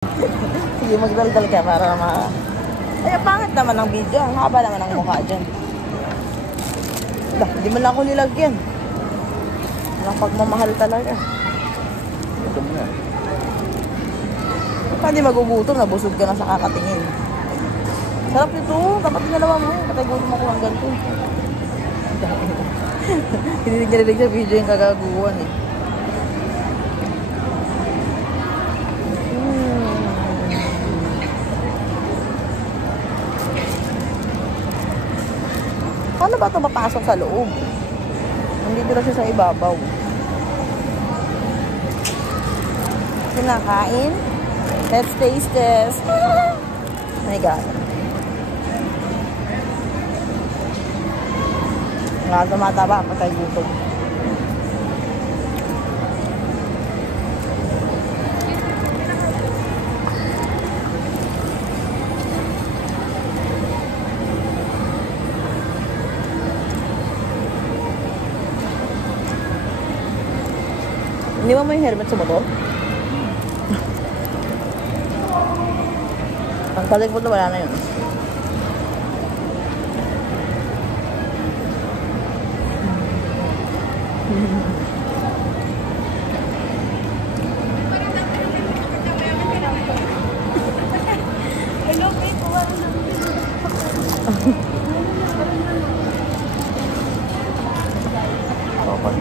Sige, magdaldal ka para Ay, pangit naman ang video. Ang haba naman ang mukha dyan. Hindi man lang ako nilagyan. Walang pagmamahal talaga. Ito mo na. Hindi magugutom, nabusog ka na sa kakatingin. Sarap ito. Dapat dinalawa mo. Patay gutom ako hanggang ito. Hindi nililig sa video yung kagaguhan eh. Paano ba ito mapasok sa loob? Nandito lang siya sa ibabaw. Kinakain. Let's taste this. Oh my God. Nga tumataba, patay gutom. Hindi mo yung helmet sa motor? Ang talig mo na wala na yun. Hello, babe.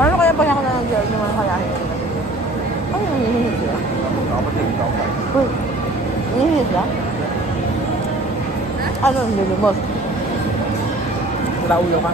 Ano kaya pag ako na nag-girl yung mga kalahin? Ano yung hihihit sila? Uy, hihihit sila? Ano yung lilimos? Wala ulo ka.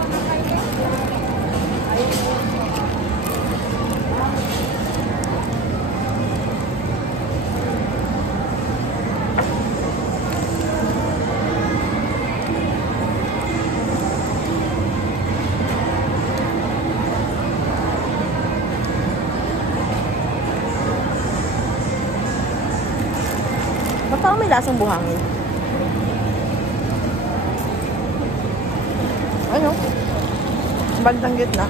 Ba't parang may lasang buhangin? Ano? Bandang gitna.